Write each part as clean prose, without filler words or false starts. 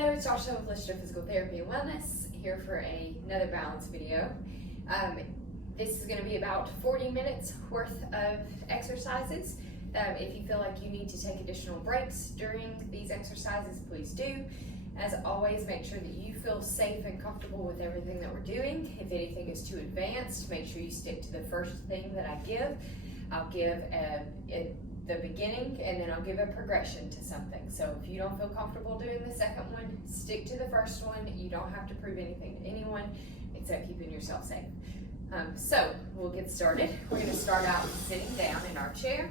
Hello, it's Joshua with Lister Physical Therapy and Wellness, here for another balance video. This is going to be about 40 minutes worth of exercises. If you feel like you need to take additional breaks during these exercises, please do. As always, make sure that you feel safe and comfortable with everything that we're doing. If anything is too advanced, make sure you stick to the first thing that I give. I'll give the beginning, and then I'll give a progression to something. So if you don't feel comfortable doing the second one, stick to the first one. You don't have to prove anything to anyone except keeping yourself safe. So we'll get started. We're going to start out sitting down in our chair,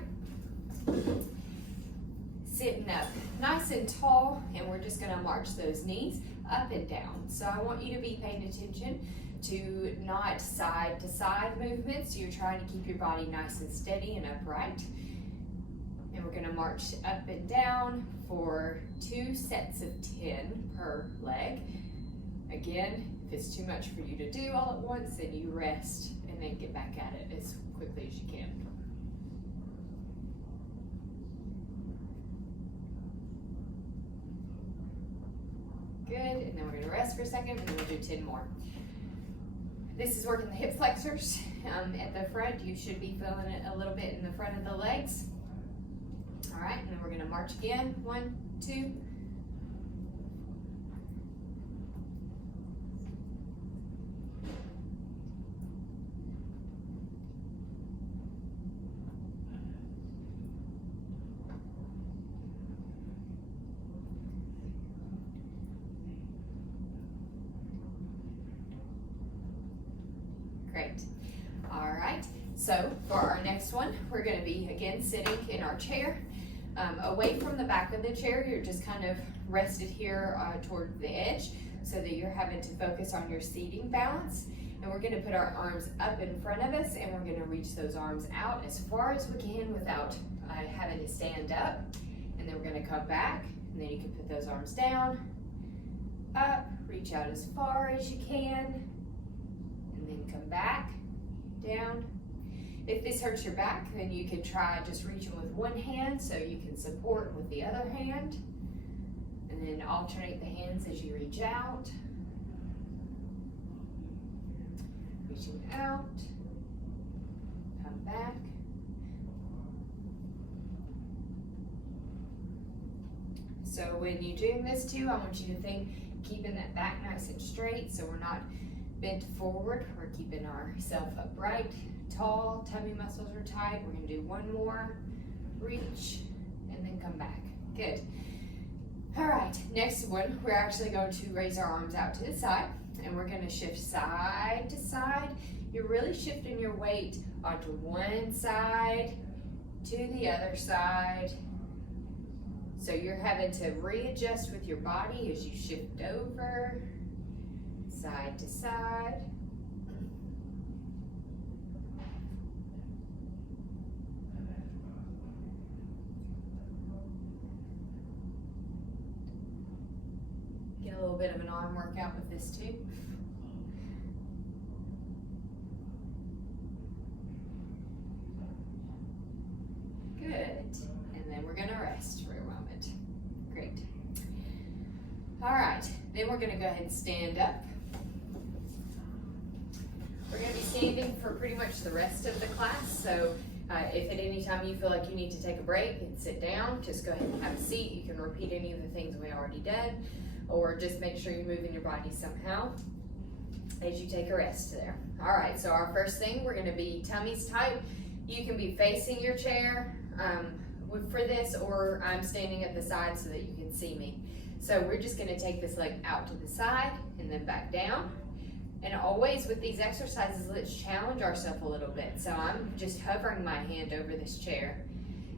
sitting up nice and tall, and we're just going to march those knees up and down. So I want you to be paying attention to not side to side movements. So you're trying to keep your body nice and steady and upright. And we're going to march up and down for 2 sets of 10 per leg. Again, if it's too much for you to do all at once, then you rest and then get back at it as quickly as you can. Good, and then we're going to rest for a second, and then we'll do 10 more. This is working the hip flexors at the front. You should be feeling it a little bit in the front of the legs. All right, and then we're going to march again. 1, 2. Great. All right, so for our next one, we're going to be again sitting in our chair. Away from the back of the chair, you're just kind of rested here toward the edge so that you're having to focus on your seating balance. And we're going to put our arms up in front of us, and we're going to reach those arms out as far as we can without having to stand up. And then we're going to come back, and then you can put those arms down, up, reach out as far as you can, and then come back, down. If this hurts your back, then you can try just reaching with one hand so you can support with the other hand. And then alternate the hands as you reach out. Reaching out. Come back. So when you're doing this too, I want you to think keeping that back nice and straight so we're not bent forward. We're keeping ourselves upright. Tall, tummy muscles are tight. We're going to do one more, reach, and then come back. Good. All right, next one, we're actually going to raise our arms out to the side, and we're going to shift side to side. You're really shifting your weight onto one side to the other side. So you're having to readjust with your body as you shift over, side to side. A little bit of an arm workout with this too. Good. And then we're going to rest for a moment. Great. All right. Then we're going to go ahead and stand up. We're going to be standing for pretty much the rest of the class. So if at any time you feel like you need to take a break and sit down, just go ahead and have a seat. You can repeat any of the things we already did, or just make sure you're moving your body somehow as you take a rest there. All right, so our first thing, we're gonna be tummies tight. You can be facing your chair for this, or I'm standing at the side so that you can see me. So we're just gonna take this leg out to the side and then back down. And always with these exercises, let's challenge ourselves a little bit. So I'm just hovering my hand over this chair.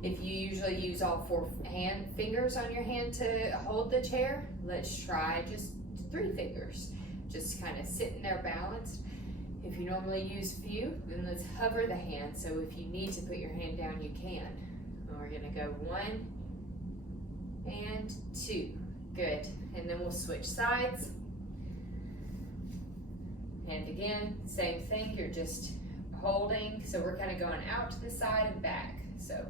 If you usually use all 4 fingers on your hand to hold the chair, let's try just 3 fingers. Just kind of sitting there balanced. If you normally use few, then let's hover the hand. So if you need to put your hand down, you can. And we're gonna go 1 and 2. Good. And then we'll switch sides. And again, same thing, you're just holding. So we're kind of going out to the side and back. So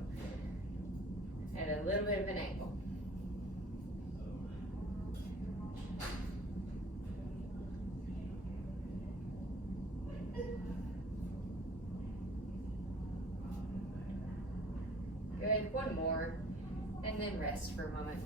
at a little bit of an angle. good. One more, and then rest for a moment.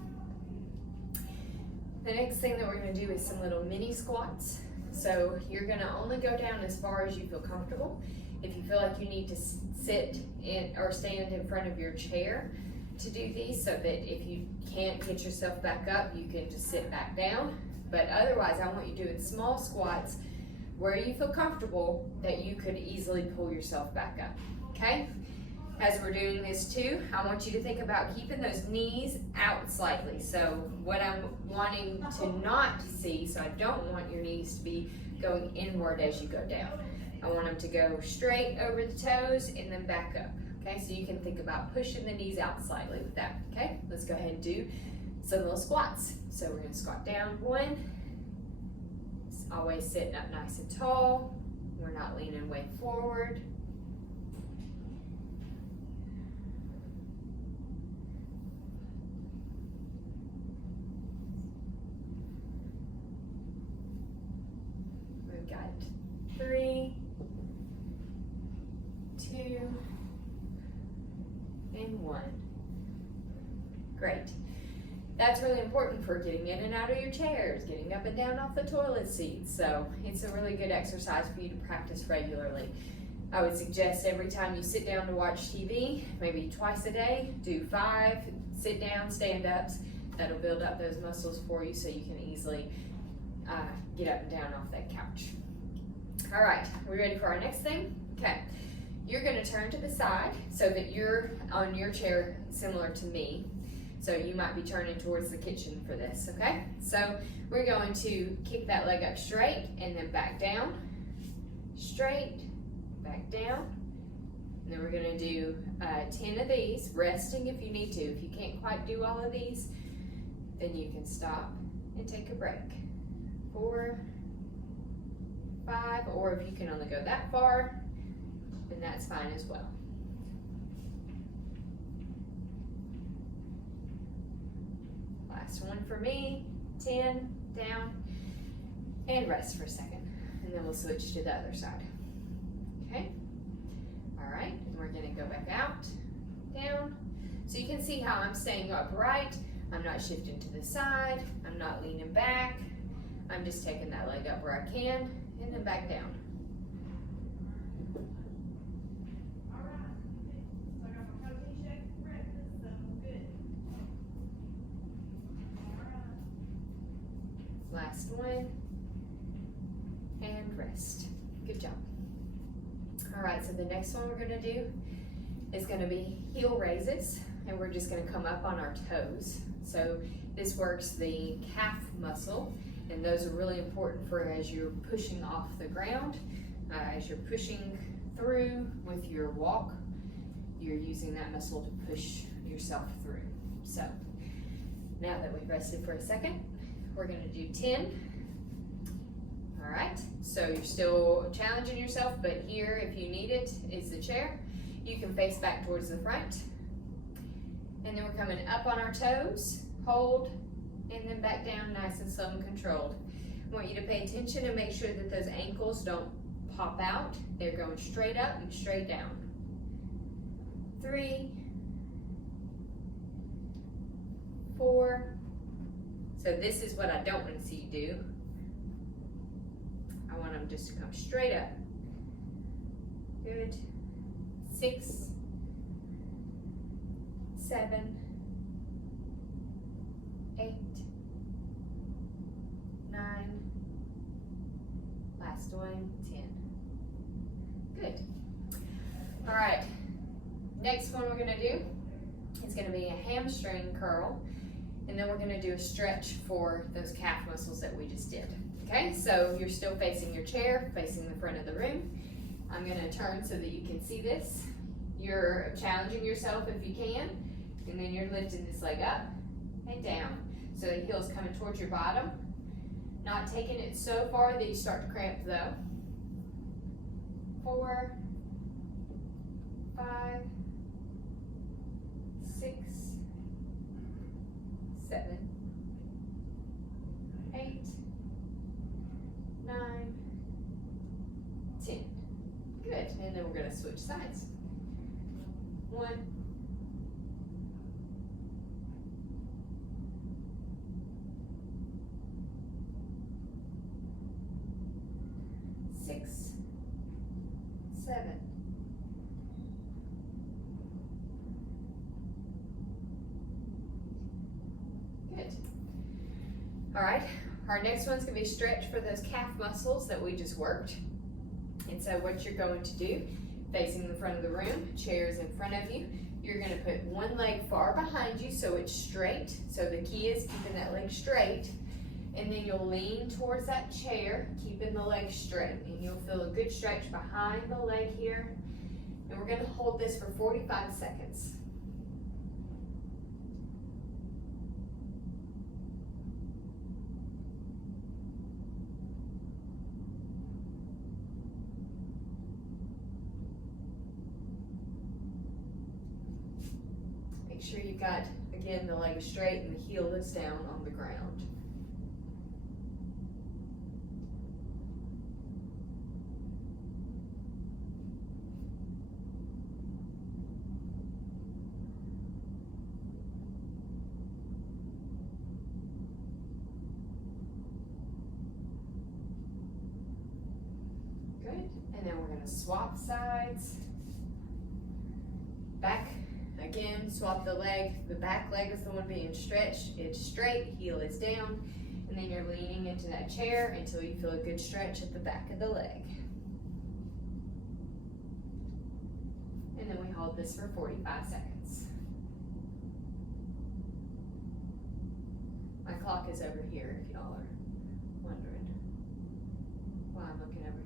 The next thing that we're gonna do is some little mini squats. So you're gonna only go down as far as you feel comfortable. If you feel like you need to sit in or stand in front of your chair to do these, so that if you can't get yourself back up, you can just sit back down. But otherwise, I want you doing small squats where you feel comfortable that you could easily pull yourself back up, okay? As we're doing this too, I want you to think about keeping those knees out slightly. So what I'm wanting to not see, so I don't want your knees to be going inward as you go down. I want them to go straight over the toes and then back up, okay? So you can think about pushing the knees out slightly with that, okay? Let's go ahead and do some little squats. So we're gonna squat down, one. Always sitting up nice and tall. We're not leaning way forward. We've got 3, 2, and 1. Great. That's really important for getting in and out of your chairs, getting up and down off the toilet seats. So it's a really good exercise for you to practice regularly. I would suggest every time you sit down to watch TV, maybe twice a day, do 5 sit down, stand ups. That'll build up those muscles for you so you can easily get up and down off that couch. All right, we ready for our next thing? Okay, you're gonna turn to the side so that you're on your chair similar to me. So you might be turning towards the kitchen for this, okay? So we're going to kick that leg up straight and then back down, straight, back down. And then we're gonna do 10 of these, resting if you need to. If you can't quite do all of these, then you can stop and take a break. 4, 5, or if you can only go that far, then that's fine as well. Last one for me, 10, down, and rest for a second. And then we'll switch to the other side. Okay? All right, and we're gonna go back out, down. So you can see how I'm staying upright. I'm not shifting to the side. I'm not leaning back. I'm just taking that leg up where I can, and then back down. Last one, and rest. Good job. All right, so the next one we're gonna do is gonna be heel raises, and we're just gonna come up on our toes. So this works the calf muscle, and those are really important for as you're pushing off the ground, as you're pushing through with your walk, you're using that muscle to push yourself through. So now that we've rested for a second, we're gonna do 10. All right, so you're still challenging yourself, but here, if you need it, is the chair. You can face back towards the front. And then we're coming up on our toes, hold, and then back down nice and slow and controlled. I want you to pay attention and make sure that those ankles don't pop out. They're going straight up and straight down. 3, 4. So this is what I don't want to see you do. I want them just to come straight up. Good. 6, 7, 8, 9. Last one, 10. Good. All right. Next one we're gonna do is gonna be a hamstring curl. And then we're gonna do a stretch for those calf muscles that we just did. Okay, so you're still facing your chair, facing the front of the room. I'm gonna turn so that you can see this. You're challenging yourself if you can, and then you're lifting this leg up and down. So the heel's coming towards your bottom, not taking it so far that you start to cramp though. 4, 5, 6, 7, 8, 9, 10. Good, and then we're gonna switch sides. 1, 6, 7. Good. All right, our next one's gonna be stretch for those calf muscles that we just worked. And so what you're going to do, facing the front of the room, chairs in front of you, you're gonna put one leg far behind you so it's straight. So the key is keeping that leg straight. And then you'll lean towards that chair, keeping the leg straight. And you'll feel a good stretch behind the leg here. And we're gonna hold this for 45 seconds. Make sure you've got, again, the leg straight and the heel is down on the ground. Good, and then we're gonna swap sides. Back. Again, swap the leg. The back leg is the one being stretched. It's straight, heel is down, and then you're leaning into that chair until you feel a good stretch at the back of the leg. And then we hold this for 45 seconds. My clock is over here if y'all are wondering why I'm looking over here.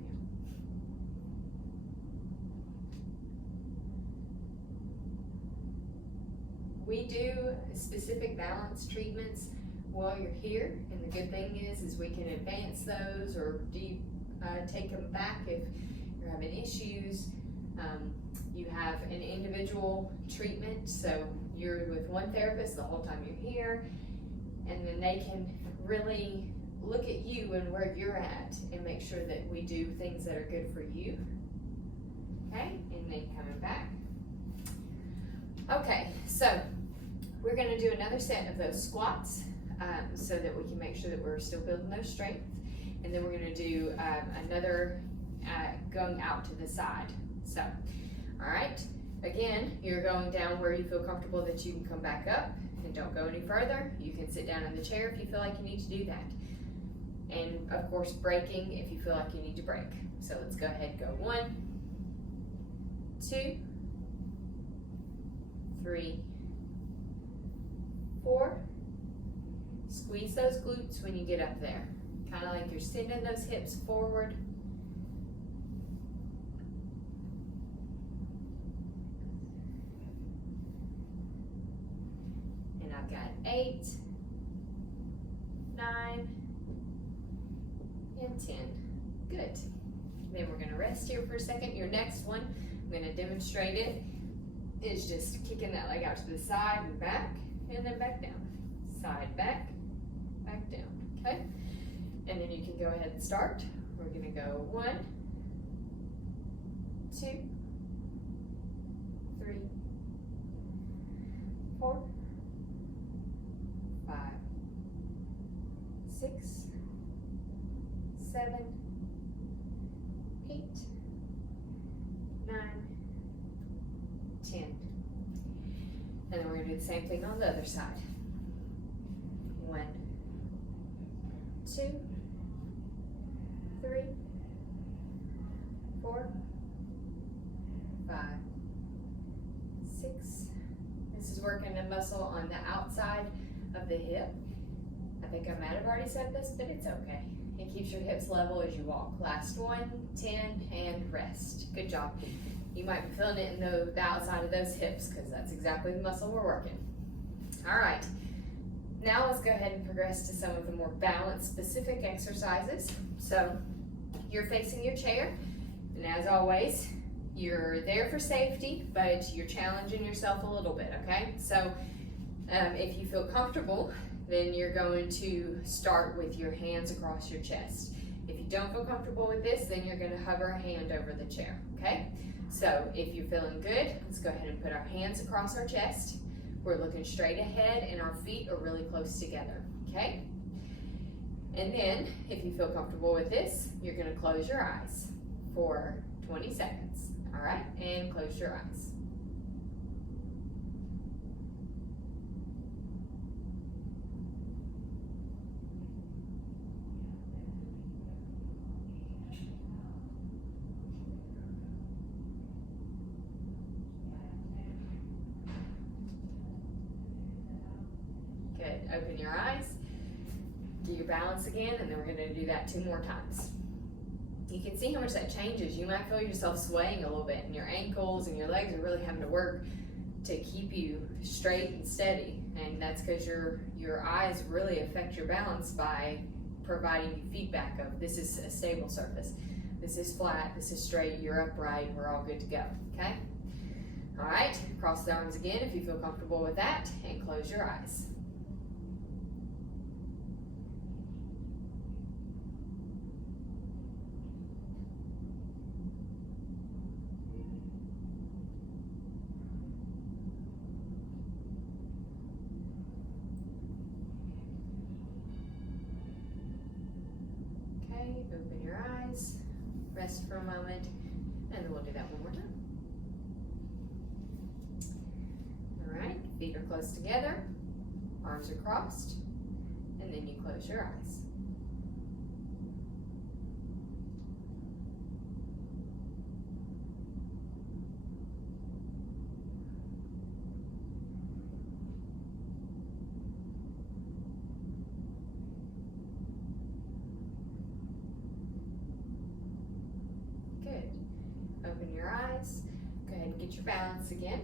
We do specific balance treatments while you're here, and the good thing is we can advance those or take them back if you're having issues. You have an individual treatment, so you're with one therapist the whole time you're here, and then they can really look at you and where you're at and make sure that we do things that are good for you. Okay, and then coming back. Okay, so we're going to do another set of those squats so that we can make sure that we're still building those strength. And then we're going to do another going out to the side. So, all right, again, you're going down where you feel comfortable that you can come back up and don't go any further. You can sit down in the chair if you feel like you need to do that. And of course, breaking if you feel like you need to break. So let's go ahead and go 1, 2, 3, 4. Squeeze those glutes when you get up there. Kind of like you're sending those hips forward. And I've got 8, 9, and 10. Good. Then we're gonna rest here for a second. Your next one, I'm gonna demonstrate it, is just kicking that leg out to the side and back, and then back down. Side, back down, okay? And then you can go ahead and start. We're gonna go 1, 2, 3, 4, 5, 6, 7, 8, 9, 10. And then we're gonna do the same thing on the other side. 1, 2, 3, 4, 5, 6. This is working a muscle on the outside of the hip. I think I might have already said this, but it's okay. It keeps your hips level as you walk. Last 1, 10, and rest. Good job. You might be feeling it in the outside of those hips because that's exactly the muscle we're working. All right. Now let's go ahead and progress to some of the more balance specific exercises. So you're facing your chair, and as always, you're there for safety, but you're challenging yourself a little bit, okay? So if you feel comfortable, then you're going to start with your hands across your chest. If you don't feel comfortable with this, then you're gonna hover a hand over the chair, okay? So if you're feeling good, let's go ahead and put our hands across our chest. We're looking straight ahead and our feet are really close together, okay? And then, if you feel comfortable with this, you're gonna close your eyes for 20 seconds. All right, and close your eyes. Good, open your eyes, get your balance again, and then we're gonna do that 2 more times. You can see how much that changes. You might feel yourself swaying a little bit, and your ankles and your legs are really having to work to keep you straight and steady. And that's because your eyes really affect your balance by providing you feedback of this is a stable surface, this is flat, this is straight, you're upright, we're all good to go, okay? All right, cross the arms again if you feel comfortable with that, and close your eyes. Open your eyes, rest for a moment, and then we'll do that one more time. All right, feet are close together, arms are crossed, and then you close your eyes. Open your eyes, go ahead and get your balance again,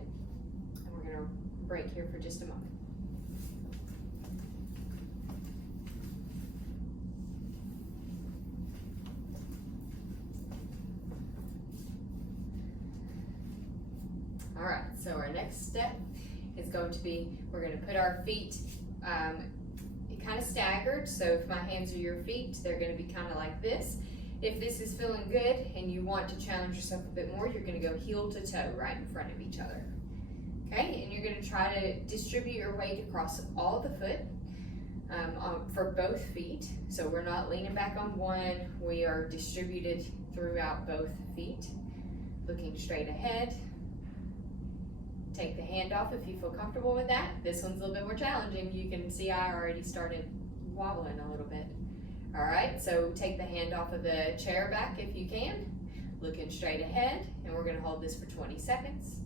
and we're going to break here for just a moment. All right, so our next step is going to be, we're going to put our feet kind of staggered, so if my hands are your feet, they're going to be kind of like this. If this is feeling good and you want to challenge yourself a bit more, you're going to go heel to toe right in front of each other. Okay, and you're going to try to distribute your weight across all the foot for both feet. So we're not leaning back on one, we are distributed throughout both feet. Looking straight ahead. Take the hand off if you feel comfortable with that. This one's a little bit more challenging. You can see I already started wobbling a little bit. All right, so take the hand off of the chair back if you can, looking straight ahead, and we're gonna hold this for 20 seconds.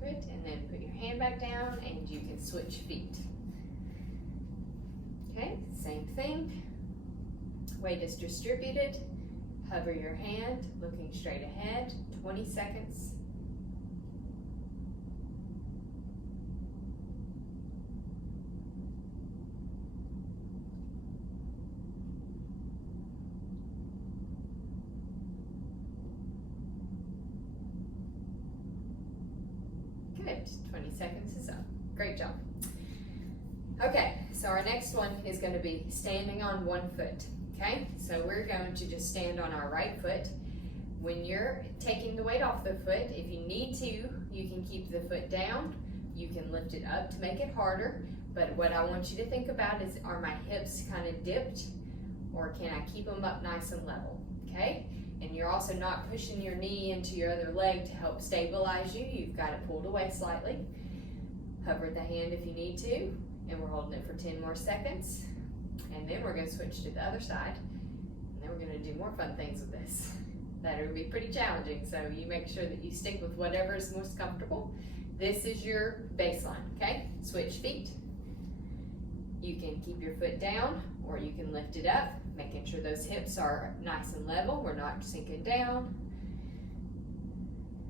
Good, and then put your hand back down and you can switch feet. Okay, same thing. Weight is distributed. Hover your hand, looking straight ahead, 20 seconds. Good, 20 seconds is up. Great job. Okay, so our next one is going to be standing on one foot, okay? So we're going to just stand on our right foot. When you're taking the weight off the foot, if you need to, you can keep the foot down. You can lift it up to make it harder, but what I want you to think about is, are my hips kind of dipped, or can I keep them up nice and level, okay? And you're also not pushing your knee into your other leg to help stabilize you. You've got it pulled away slightly. Hover the hand if you need to. And we're holding it for 10 more seconds. And then we're going to switch to the other side. And then we're going to do more fun things with this. That will be pretty challenging, so you make sure that you stick with whatever is most comfortable. This is your baseline, okay? Switch feet. You can keep your foot down, or you can lift it up, making sure those hips are nice and level. We're not sinking down.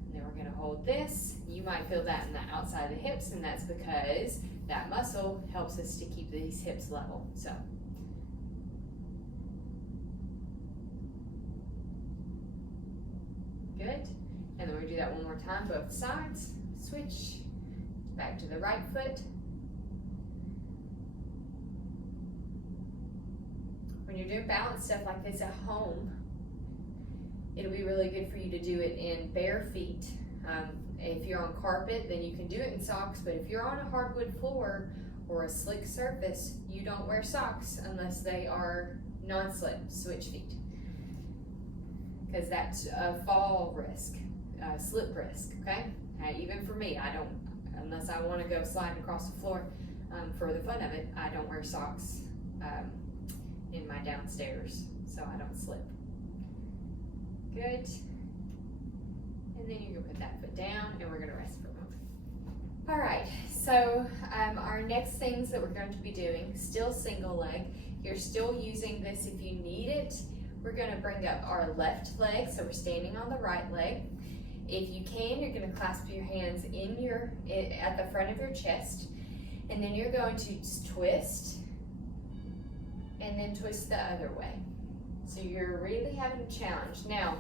And then we're going to hold this. You might feel that in the outside of the hips, and that's because that muscle helps us to keep these hips level. So, good. And then we do that one more time, both sides. Switch back to the right foot. doing balance stuff like this at home, it'll be really good for you to do it in bare feet. If you're on carpet, then you can do it in socks, but if you're on a hardwood floor or a slick surface, you don't wear socks unless they are non-slip, switch feet. Because that's a fall risk, slip risk, okay? Even for me, I don't, unless I want to go sliding across the floor for the fun of it, I don't wear socks in my downstairs, so I don't slip. Good. And then you're gonna put that foot down and we're gonna rest for a moment. All right, so our next things that we're going to be doing, still single leg. You're still using this if you need it. We're gonna bring up our left leg, so we're standing on the right leg. If you can, you're gonna clasp your hands at the front of your chest, and then you're going to twist, and then twist the other way. So you're really having a challenge. Now,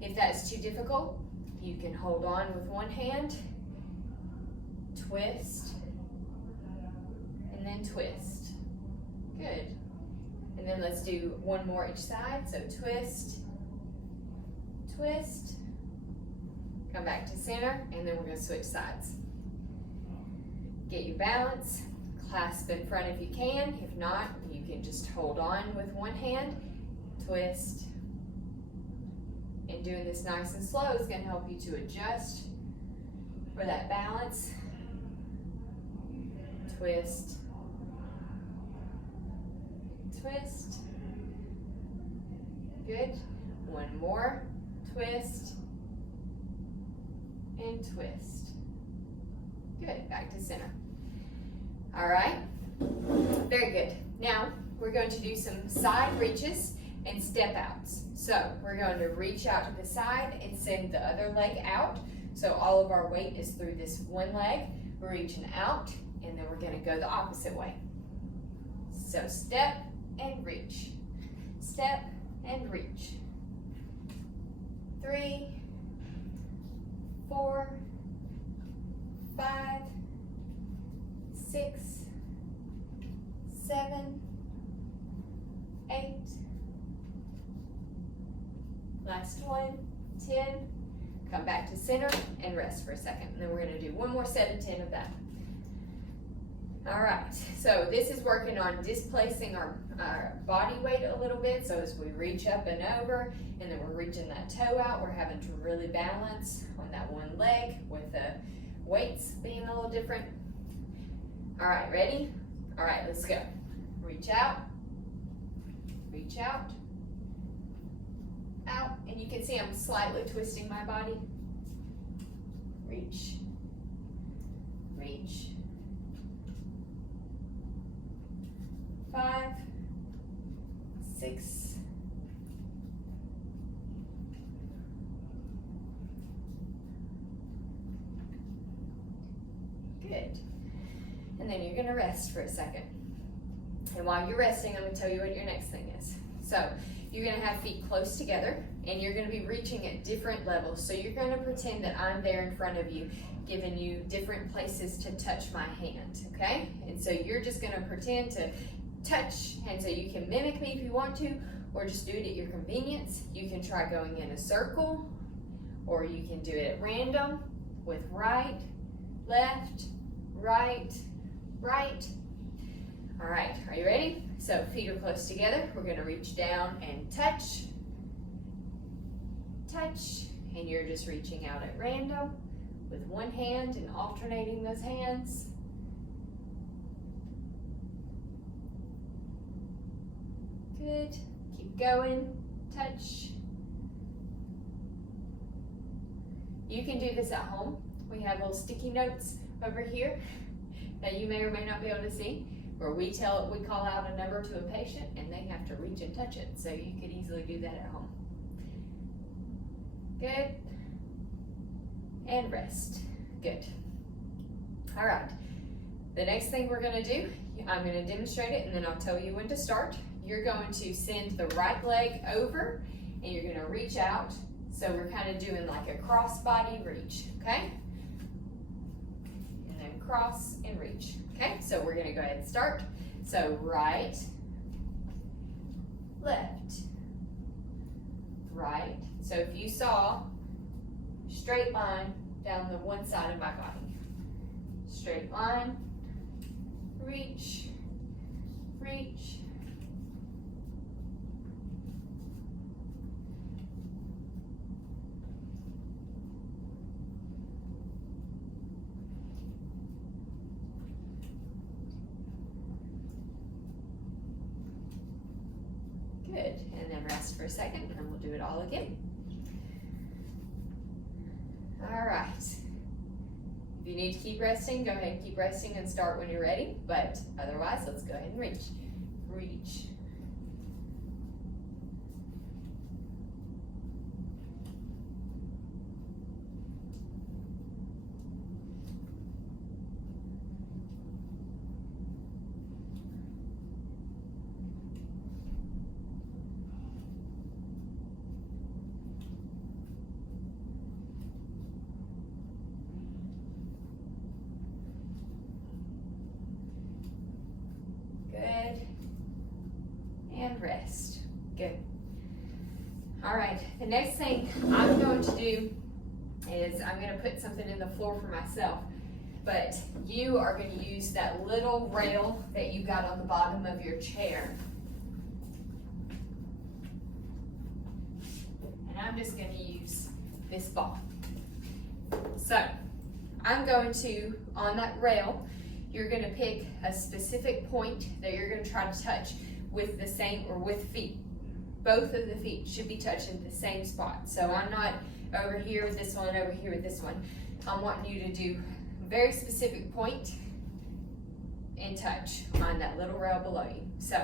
if that's too difficult, you can hold on with one hand, twist, and then twist. Good. And then let's do one more each side. So twist, twist, come back to center, and then we're gonna switch sides. Get your balance, clasp in front if you can. If not, you can just hold on with one hand, twist. And doing this nice and slow is going to help you to adjust for that balance. Twist, twist. Good. One more, twist, and twist. Good, back to center. All right, very good. Now, we're going to do some side reaches and step outs. So we're going to reach out to the side and send the other leg out. So all of our weight is through this one leg. We're reaching out, and then we're gonna go the opposite way. So step and reach. Step and reach. 3, 4, 5, 6, 7, 8, last one, 10. Come back to center and rest for a second. And then we're gonna do one more set of 10 of that. All right, so this is working on displacing our body weight a little bit. So as we reach up and over, and then we're reaching that toe out, we're having to really balance on that one leg with the weights being a little different. All right, ready? All right, let's go. Reach out, out, and you can see I'm slightly twisting my body. Reach, reach. 5, 6, good. And then you're gonna rest for a second. And while you're resting, I'm gonna tell you what your next thing is. So you're gonna have feet close together, and you're gonna be reaching at different levels. So you're gonna pretend that I'm there in front of you, giving you different places to touch my hand, okay? And so you're just gonna pretend to touch, and so you can mimic me if you want to, or just do it at your convenience. You can try going in a circle, or you can do it at random with right, left, right, right. All right, are you ready? So feet are close together. We're gonna reach down and touch, touch, and you're just reaching out at random with one hand and alternating those hands. Good, keep going, touch. You can do this at home. We have little sticky notes over here that you may or may not be able to see, where we call out a number to a patient and they have to reach and touch it. So you could easily do that at home. Good. And rest. Good. All right. The next thing we're gonna do, I'm gonna demonstrate it and then I'll tell you when to start. You're going to send the right leg over and you're gonna reach out. So we're kind of doing like a cross body reach, okay? And then cross and reach, okay? So we're gonna go ahead and start. So right, left, right. So if you saw straight line down the one side of my body, straight line, reach, reach, good, and then rest for a second and we'll do it all again. All right. If you need to keep resting, go ahead and keep resting and start when you're ready, but otherwise, let's go ahead and reach. Reach. Good. And rest. Good. All right, the next thing I'm going to do is I'm going to put something in the floor for myself, but you are going to use that little rail that you got on the bottom of your chair. And I'm just going to use this ball. So I'm going to, on that rail, you're going to pick a specific point that you're going to try to touch with the same, or with feet. Both of the feet should be touching the same spot. So I'm not over here with this one, over here with this one. I'm wanting you to do a very specific point and touch on that little rail below you. So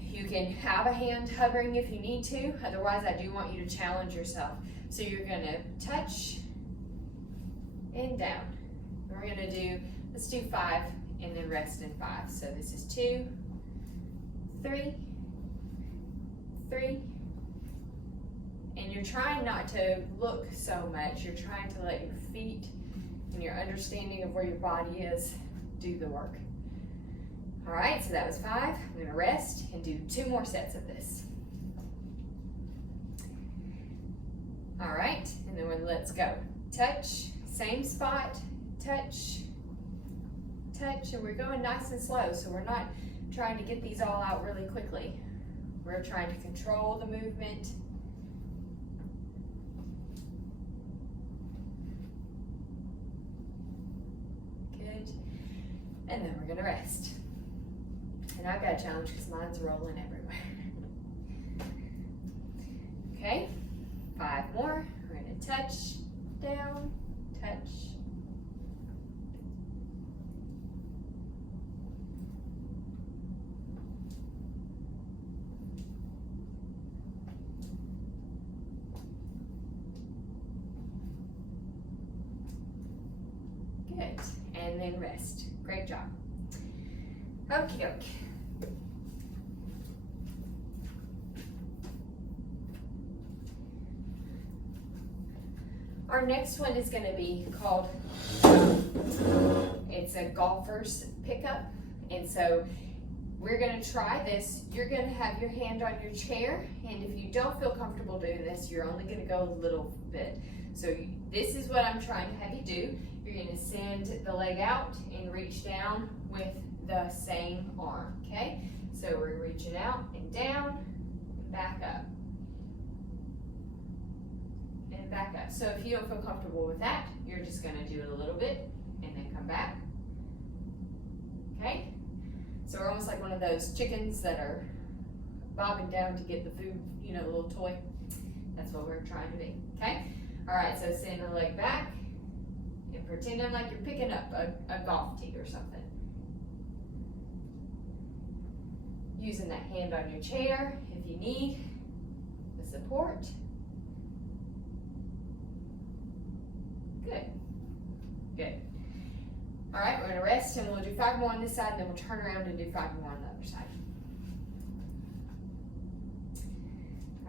you can have a hand hovering if you need to. Otherwise, I do want you to challenge yourself. So you're going to touch and down. And we're going to do, let's do 5 and then rest in 5. So this is 2, 3, 3. And you're trying not to look so much. You're trying to let your feet and your understanding of where your body is do the work. All right, so that was 5. I'm gonna rest and do 2 more sets of this. All right, and then let's go. Touch, same spot, touch, touch, and we're going nice and slow, so we're not trying to get these all out really quickly. We're trying to control the movement. Good. And then we're gonna rest. And I've got a challenge because mine's rolling everywhere. Okay, 5 more. We're gonna touch, down, touch. Good, and then rest. Great job. Okie doke. Our next one is going to be called, it's a golfer's pickup. And so we're going to try this. You're going to have your hand on your chair. And if you don't feel comfortable doing this, you're only going to go a little bit. So this is what I'm trying to have you do. You're going to send the leg out and reach down with the same arm, okay? So we're reaching out and down, and back up. And back up. So if you don't feel comfortable with that, you're just gonna do it a little bit and then come back. Okay? So we're almost like one of those chickens that are bobbing down to get the food, you know, the little toy. That's what we're trying to be, okay? All right, so send the leg back and pretending like you're picking up a golf tee or something. Using that hand on your chair if you need the support. Good. Good. All right, we're gonna rest and we'll do 5 more on this side and then we'll turn around and do 5 more on the other side.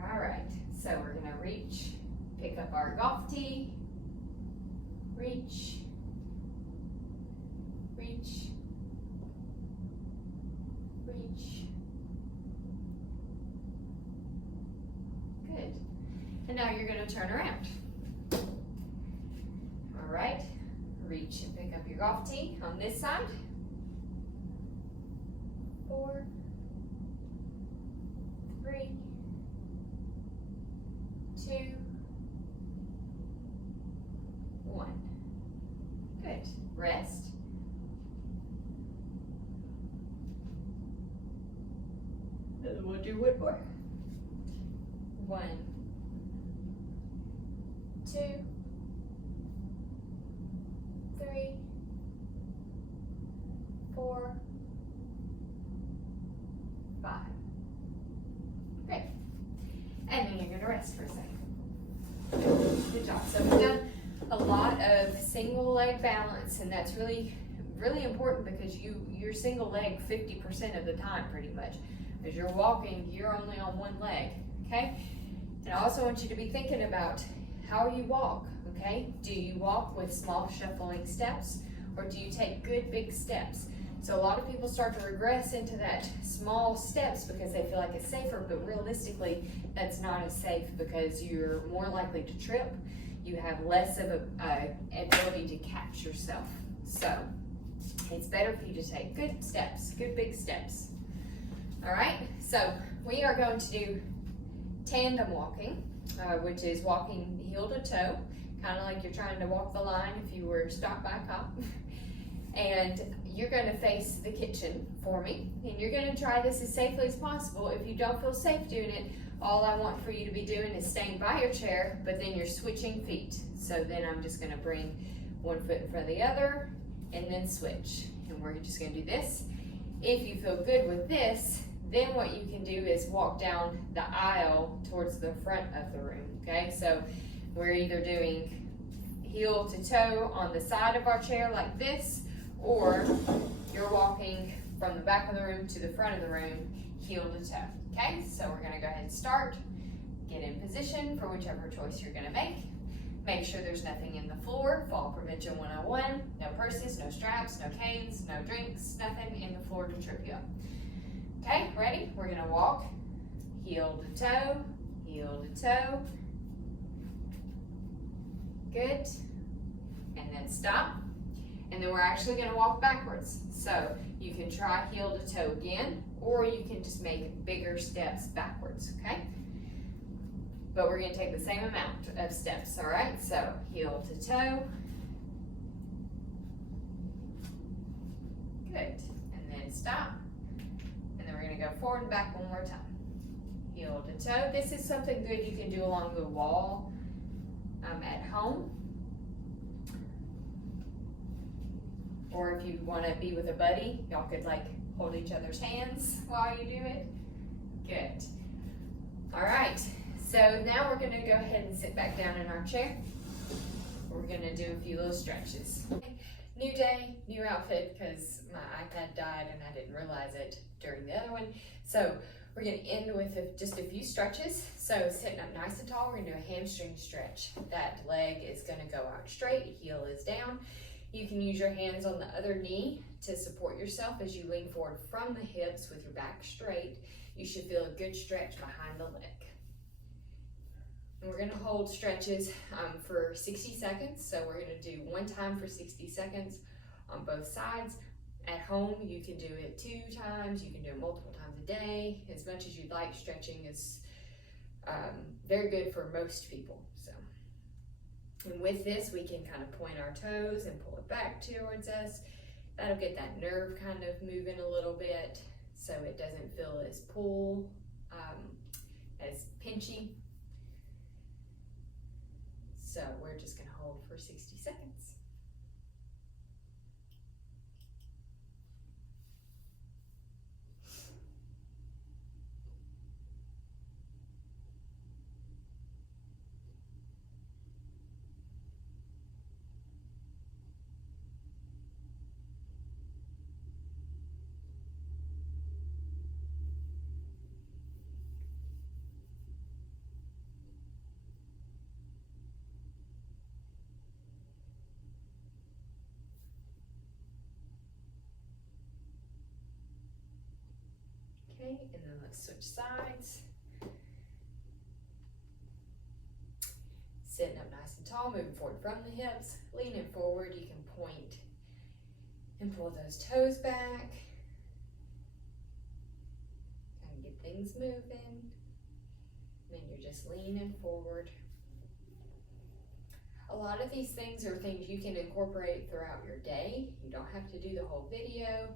All right, so we're gonna reach, pick up our golf tee, reach, reach, reach, turn around. All right, reach and pick up your golf tee on this side. 4, 3, 2, 1. Good. Rest. And we'll do one more. 1, 2, 3, 4, 5. Great. And then you're going to rest for a second. Good job. So we've done a lot of single leg balance, and that's really important because you're single leg 50% of the time pretty much. As you're walking, you're only on one leg, okay? And I also want you to be thinking about how you walk, okay? Do you walk with small shuffling steps, or do you take good big steps? So a lot of people start to regress into that small steps because they feel like it's safer, but realistically, that's not as safe because you're more likely to trip. You have less of an ability to catch yourself. So it's better for you to take good steps, good big steps. All right, so we are going to do tandem walking, which is walking heel to toe, kind of like you're trying to walk the line if you were stopped by a cop. And you're going to face the kitchen for me, and you're going to try this as safely as possible. If you don't feel safe doing it, all I want for you to be doing is staying by your chair, but then you're switching feet. So then I'm just going to bring one foot in front of the other and then switch. And we're just going to do this. If you feel good with this, then what you can do is walk down the aisle towards the front of the room, okay? So we're either doing heel to toe on the side of our chair like this, or you're walking from the back of the room to the front of the room, heel to toe, okay? So we're gonna go ahead and start. Get in position for whichever choice you're gonna make. Make sure there's nothing in the floor. Fall prevention 101. No purses, no straps, no canes, no drinks, nothing in the floor to trip you up. Okay, ready? We're gonna walk heel to toe, heel to toe. Good. And then stop. And then we're actually gonna walk backwards. So you can try heel to toe again, or you can just make bigger steps backwards, okay? But we're gonna take the same amount of steps, all right? So heel to toe. Good. And then stop. And then we're gonna go forward and back one more time. Heel to toe. This is something good you can do along the wall at home. Or if you wanna be with a buddy, y'all could like hold each other's hands while you do it. Good. All right. So now we're gonna go ahead and sit back down in our chair. We're gonna do a few little stretches. New day, new outfit, because my iPad died and I didn't realize it during the other one. So we're gonna end with just a few stretches. So sitting up nice and tall, we're gonna do a hamstring stretch. That leg is gonna go out straight, heel is down. You can use your hands on the other knee to support yourself as you lean forward from the hips with your back straight. You should feel a good stretch behind the leg. And we're gonna hold stretches for 60 seconds. So we're gonna do one time for 60 seconds on both sides. At home, you can do it 2 times, you can do it multiple times a day, as much as you'd like. Stretching is very good for most people. So, and with this, we can kind of point our toes and pull it back towards us. That'll get that nerve kind of moving a little bit so it doesn't feel as as pinchy. So we're just gonna hold for 60 seconds. Okay, and then let's switch sides. Sitting up nice and tall, moving forward from the hips, leaning forward. You can point and pull those toes back. Kind of get things moving. Then you're just leaning forward. A lot of these things are things you can incorporate throughout your day. You don't have to do the whole video.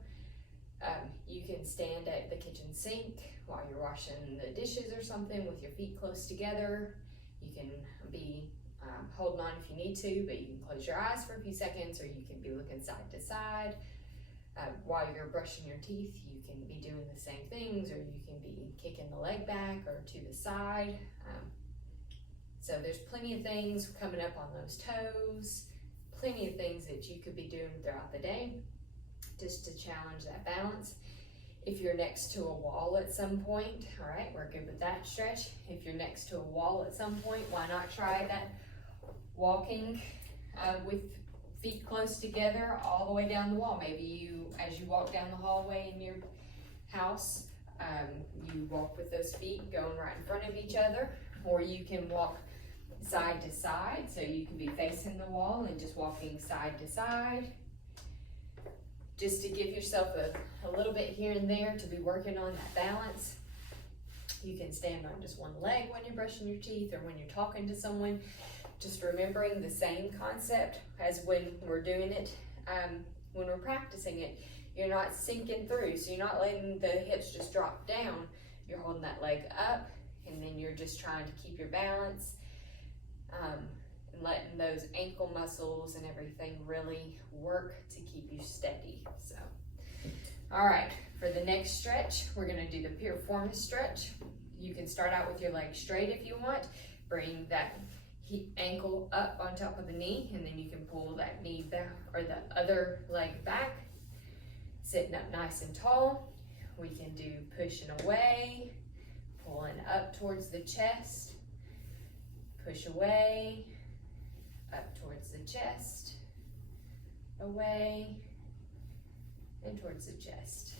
You can stand at the kitchen sink while you're washing the dishes or something with your feet close together. You can be holding on if you need to, but you can close your eyes for a few seconds, or you can be looking side to side. While you're brushing your teeth, you can be doing the same things, or you can be kicking the leg back or to the side. So there's plenty of things coming up on those toes, plenty of things that you could be doing throughout the day just to challenge that balance. If you're next to a wall at some point, all right, we're good with that stretch. If you're next to a wall at some point, why not try that walking with feet close together all the way down the wall? Maybe you, as you walk down the hallway in your house, you walk with those feet going right in front of each other, or you can walk side to side, so you can be facing the wall and just walking side to side, just to give yourself a little bit here and there to be working on that balance. You can stand on just one leg when you're brushing your teeth or when you're talking to someone, just remembering the same concept as when we're doing it, when we're practicing it. You're not sinking through, so you're not letting the hips just drop down. You're holding that leg up, and then you're just trying to keep your balance, and letting those ankle muscles and everything really work to keep you steady. So, all right, for the next stretch, we're gonna do the piriformis stretch. You can start out with your leg straight if you want. Bring that ankle up on top of the knee, and then you can pull that knee back or the other leg back. Sitting up nice and tall, we can do pushing away, pulling up towards the chest, push away, up towards the chest, away, and towards the chest.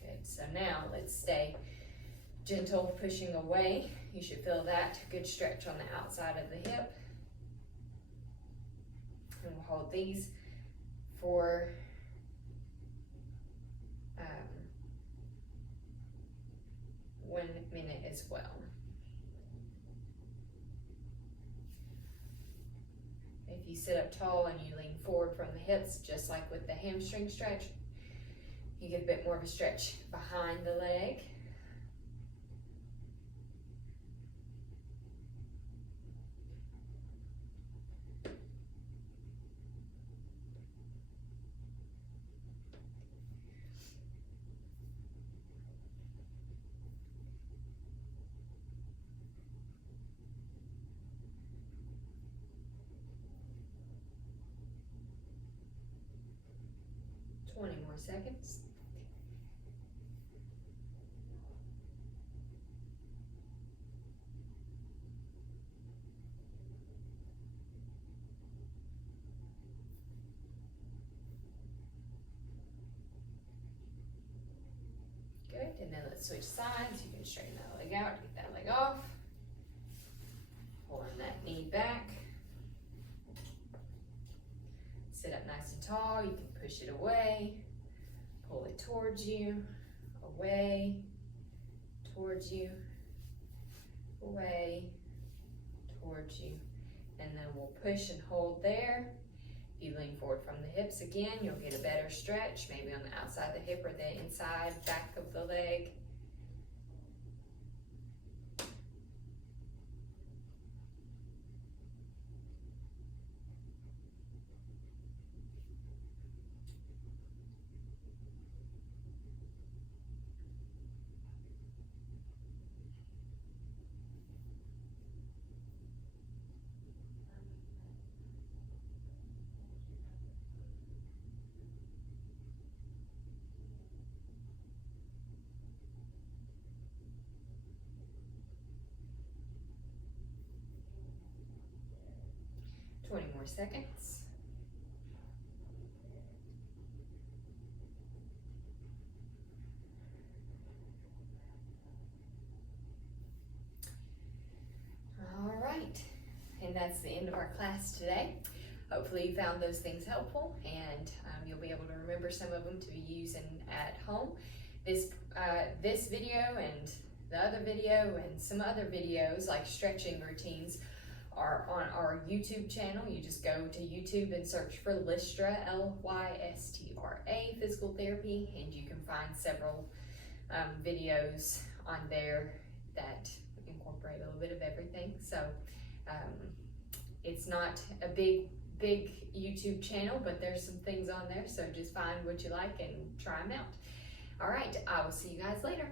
Good, so now let's stay gentle, pushing away. You should feel that good stretch on the outside of the hip. And we'll hold these for 1 minute as well. If you sit up tall and you lean forward from the hips, just like with the hamstring stretch, you get a bit more of a stretch behind the leg. More seconds. Good, and then let's switch sides. You can straighten that leg out, get that leg off. Pulling that knee back. Sit up nice and tall. You can push it away. Pull it towards you, away, towards you, away, towards you. And then we'll push and hold there. If you lean forward from the hips again, you'll get a better stretch, maybe on the outside of the hip or the inside back of the leg. More seconds. All right, and that's that's the end of our class today. Hopefully you found those things helpful, and you'll be able to remember some of them to be using at home. This video and the other video and some other videos like stretching routines are on our YouTube channel. You just go to YouTube and search for Lystra, Lystra, physical therapy, and you can find several videos on there that incorporate a little bit of everything. So it's not a big YouTube channel, but there's some things on there, so just find what you like and try them out. All right, I will see you guys later.